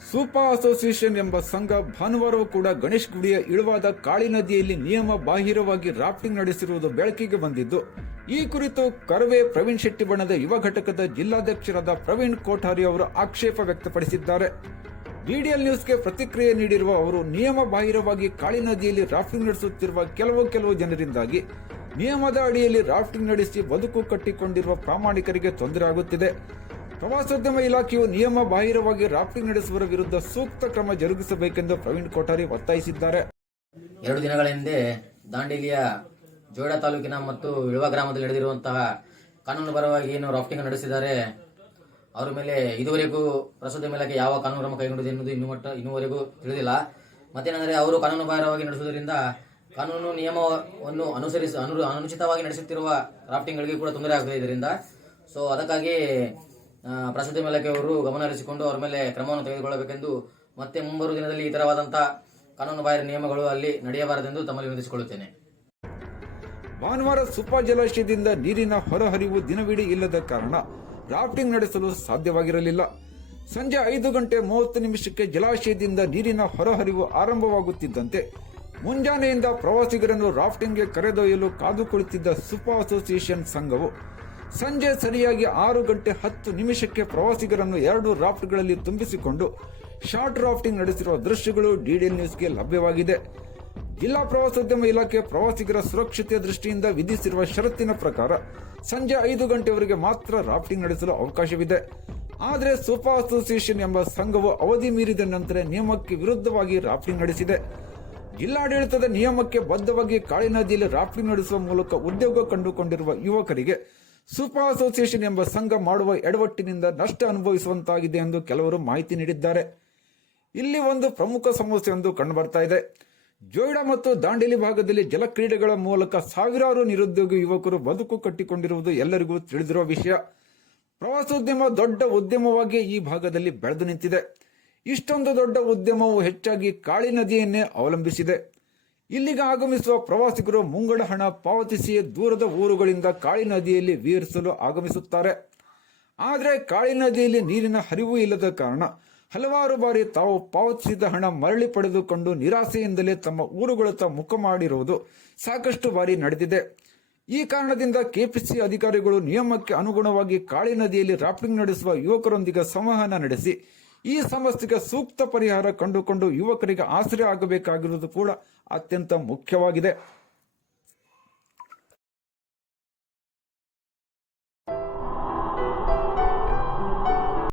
Supa association ಎಂಬ ಸಂಘ ಭಾನುವಾರವೂ ಕೂಡ ಗಣೇಶ್ ಗುಡಿಯ ಇಳುವಾದ ಕಾಳಿ ನದಿಯಲ್ಲಿ ನಿಯಮ ಬಾಹಿರವಾಗಿ ರಾಫ್ಟಿಂಗ್ ನಡೆಸಿರುವುದು ಬೆಳಕಿಗೆ ಬಂದಿದ್ದು, ಈ ಕುರಿತು ಕರವೇ ಪ್ರವೀಣ್ ಶೆಟ್ಟಿ ಬಣದ ಯುವ ಘಟಕದ ಜಿಲ್ಲಾಧ್ಯಕ್ಷರಾದ ಪ್ರವೀಣ್ ಕೋಠಾರಿ ಅವರು ಆಕ್ಷೇಪ ವ್ಯಕ್ತಪಡಿಸಿದ್ದಾರೆ. ಡಿಡಿಎಲ್ ನ್ಯೂಸ್ಗೆ ಪ್ರತಿಕ್ರಿಯೆ ನೀಡಿರುವ ಅವರು, ನಿಯಮ ಬಾಹಿರವಾಗಿ ಕಾಳಿ ನದಿಯಲ್ಲಿ ರಾಫ್ಟಿಂಗ್ ನಡೆಸುತ್ತಿರುವ ಕೆಲವು ಕೆಲವು ಜನರಿಂದಾಗಿ ನಿಯಮದ ಅಡಿಯಲ್ಲಿ ರಾಫ್ಟಿಂಗ್ ನಡೆಸಿ ಬದುಕು ಕಟ್ಟಿಕೊಂಡಿರುವ ಪ್ರಾಮಾಣಿಕರಿಗೆ ತೊಂದರೆ ಆಗುತ್ತಿದೆ. ಪ್ರವಾಸೋದ್ಯಮ ಇಲಾಖೆಯು ನಿಯಮ ಬಾಹಿರವಾಗಿ ರಾಫ್ಟಿಂಗ್ ನಡೆಸುವರ ವಿರುದ್ಧ ಸೂಕ್ತ ಕ್ರಮ ಜರುಗಿಸಬೇಕೆಂದು ಪ್ರವೀಣ್ ಕೊಠಾರಿ ಒತ್ತಾಯಿಸಿದ್ದಾರೆ. ಎರಡು ದಿನಗಳ ಹಿಂದೆ ದಾಂಡೇಲಿಯ ಜೋಡ ತಾಲೂಕಿನ ಮತ್ತು ಇಳುವ ಗ್ರಾಮದಲ್ಲಿ ನಡೆದಿರುವಂತಹ ಕಾನೂನುಬರವಾಗಿ ಏನು ರಾಫ್ಟಿಂಗ್ ನಡೆಸಿದ್ದಾರೆ, ಅವರ ಮೇಲೆ ಇದುವರೆಗೂ ಪ್ರಸೋದ್ಯಮ ಇಲಾಖೆ ಯಾವ ಕಾನೂನು ಕ್ರಮ ಕೈಗೊಂಡಿದೆ ಎನ್ನುವುದು ಇನ್ನು ಮಟ್ಟ ಇನ್ನುವರೆಗೂ ತಿಳಿದಿಲ್ಲ. ಮತ್ತೇನೆಂದರೆ ಅವರು ಕಾನೂನು ಬಾಹಿರವಾಗಿ ನಡೆಸುವುದರಿಂದ ಕಾನೂನು ನಿಯಮವನ್ನು ಅನುಸರಿಸಿ ಅನು, ಅನುಚಿತವಾಗಿ ನಡೆಸುತ್ತಿರುವ ರಾಫ್ಟಿಂಗ್ಗಳಿಗೆ ಕೂಡ ತೊಂದರೆ ಆಗ್ತದೆ ಇದರಿಂದ. ಸೊ ಅದಕ್ಕಾಗಿ ಆ, ಮೇಲಕ್ಕೆ ಇಲಾಖೆಯವರು ಗಮನ ಹರಿಸಿಕೊಂಡು ಅವರ ಮೇಲೆ ಕ್ರಮವನ್ನು ತೆಗೆದುಕೊಳ್ಳಬೇಕೆಂದು ಮತ್ತೆ ಮುಂಬರುವ ದಿನದಲ್ಲಿ ಈ ತರವಾದಂತಹ ಕಾನೂನು ಬಾಹಿರ ನಿಯಮಗಳು ಅಲ್ಲಿ ನಡೆಯಬಾರದೆಂದು ತಮ್ಮಲ್ಲಿ ವಿನಂತಿಸಿಕೊಳ್ಳುತ್ತೇನೆ. ಭಾನುವಾರ ಸುಪಾ ಜಲಾಶಯದಿಂದ ನೀರಿನ ಹೊರಹರಿವು ದಿನವಿಡೀ ಇಲ್ಲದ ಕಾರಣ ರಾಫ್ಟಿಂಗ್ ನಡೆಸಲು ಸಾಧ್ಯವಾಗಿರಲಿಲ್ಲ. ಸಂಜೆ ಐದು ಗಂಟೆ ಮೂವತ್ತು ನಿಮಿಷಕ್ಕೆ ಜಲಾಶಯದಿಂದ ನೀರಿನ ಹೊರಹರಿವು ಆರಂಭವಾಗುತ್ತಿದ್ದಂತೆ ಮುಂಜಾನೆಯಿಂದ ಪ್ರವಾಸಿಗರನ್ನು ರಾಫ್ಟಿಂಗ್ಗೆ ಕರೆದೊಯ್ಯಲು ಕಾದು ಕುಳಿತಿದ್ದ ಸುಪಾ ಅಸೋಸಿಯೇಷನ್ ಸಂಘವು ಸಂಜೆ ಸರಿಯಾಗಿ ಆರು ಗಂಟೆ ಹತ್ತು ನಿಮಿಷಕ್ಕೆ ಪ್ರವಾಸಿಗರನ್ನು ಎರಡು ರಾಫ್ಟ್ಗಳಲ್ಲಿ ತುಂಬಿಸಿಕೊಂಡು ಶಾರ್ಟ್ ರಾಫ್ಟಿಂಗ್ ನಡೆಸಿರುವ ದೃಶ್ಯಗಳು ಡಿಡಿಎಲ್ ನ್ಯೂಸ್ಗೆ ಲಭ್ಯವಾಗಿದೆ. ಜಿಲ್ಲಾ ಪ್ರವಾಸೋದ್ಯಮ ಇಲಾಖೆ ಪ್ರವಾಸಿಗರ ಸುರಕ್ಷತೆಯ ದೃಷ್ಟಿಯಿಂದ ವಿಧಿಸಿರುವ ಷರತ್ತಿನ ಪ್ರಕಾರ ಸಂಜೆ ಐದು ಗಂಟೆವರೆಗೆ ಮಾತ್ರ ರಾಫ್ಟಿಂಗ್ ನಡೆಸಲು ಅವಕಾಶವಿದೆ. ಆದರೆ ಸೂಪರ್ ಅಸೋಸಿಯೇಷನ್ ಎಂಬ ಸಂಘವು ಅವಧಿ ಮೀರಿದ ನಂತರ ನಿಯಮಕ್ಕೆ ವಿರುದ್ಧವಾಗಿ ರಾಫ್ಟಿಂಗ್ ನಡೆಸಿದೆ. ಜಿಲ್ಲಾಡಳಿತದ ನಿಯಮಕ್ಕೆ ಬದ್ಧವಾಗಿ ಕಾಳಿ ನದಿಯಲ್ಲಿ ರಾಫ್ಟಿಂಗ್ ನಡೆಸುವ ಮೂಲಕ ಉದ್ಯೋಗ ಕಂಡುಕೊಂಡಿರುವ ಯುವಕರಿಗೆ ಸೂಪಾ ಅಸೋಸಿಯೇಷನ್ ಎಂಬ ಸಂಘ ಮಾಡುವ ಎಡವಟ್ಟಿನಿಂದ ನಷ್ಟ ಅನುಭವಿಸುವಂತಾಗಿದೆ ಎಂದು ಕೆಲವರು ಮಾಹಿತಿ ನೀಡಿದ್ದಾರೆ. ಇಲ್ಲಿ ಒಂದು ಪ್ರಮುಖ ಸಮಸ್ಯೆ ಒಂದು ಕಂಡುಬರ್ತಾ ಇದೆ. ಜೋಯಿಡಾ ಮತ್ತು ದಾಂಡೇಲಿ ಭಾಗದಲ್ಲಿ ಜಲಕ್ರೀಡೆಗಳ ಮೂಲಕ ಸಾವಿರಾರು ನಿರುದ್ಯೋಗಿ ಯುವಕರು ಬದುಕು ಕಟ್ಟಿಕೊಂಡಿರುವುದು ಎಲ್ಲರಿಗೂ ತಿಳಿದಿರುವ ವಿಷಯ. ಪ್ರವಾಸೋದ್ಯಮ ದೊಡ್ಡ ಉದ್ಯಮವಾಗಿ ಈ ಭಾಗದಲ್ಲಿ ಬೆಳೆದು ನಿಂತಿದೆ. ಇಷ್ಟೊಂದು ದೊಡ್ಡ ಉದ್ಯಮವು ಹೆಚ್ಚಾಗಿ ಕಾಳಿ ನದಿಯನ್ನೇ ಅವಲಂಬಿಸಿದೆ. ಇಲ್ಲಿಗೆ ಆಗಮಿಸುವ ಪ್ರವಾಸಿಗರು ಮುಂಗಡ ಹಣ ಪಾವತಿಸಿ ದೂರದ ಊರುಗಳಿಂದ ಕಾಳಿ ನದಿಯಲ್ಲಿ ವೀರಿಸಲು ಆಗಮಿಸುತ್ತಾರೆ. ಆದರೆ ಕಾಳಿ ನದಿಯಲ್ಲಿ ನೀರಿನ ಹರಿವು ಇಲ್ಲದ ಕಾರಣ ಹಲವಾರು ಬಾರಿ ತಾವು ಪಾವತಿಸಿದ ಹಣ ಮರಳಿ ಪಡೆದುಕೊಂಡು ನಿರಾಸೆಯಿಂದಲೇ ತಮ್ಮ ಊರುಗಳತ್ತ ಮುಖ ಮಾಡಿರುವುದು ಸಾಕಷ್ಟು ಬಾರಿ ನಡೆದಿದೆ. ಈ ಕಾರಣದಿಂದ ಕೆಪಿಸಿ ಅಧಿಕಾರಿಗಳು ನಿಯಮಕ್ಕೆ ಅನುಗುಣವಾಗಿ ಕಾಳಿ ನದಿಯಲ್ಲಿ ರಾಫ್ಟಿಂಗ್ ನಡೆಸುವ ಯುವಕರೊಂದಿಗೆ ಸಂವಹನ ನಡೆಸಿ ಈ ಸಮಸ್ಯೆಗೆ ಸೂಕ್ತ ಪರಿಹಾರ ಕಂಡುಕೊಂಡು ಯುವಕರಿಗೆ ಆಶ್ರಯ ಆಗಬೇಕಾಗಿರುವುದು ಕೂಡ ಅತ್ಯಂತ ಮುಖ್ಯವಾಗಿದೆ.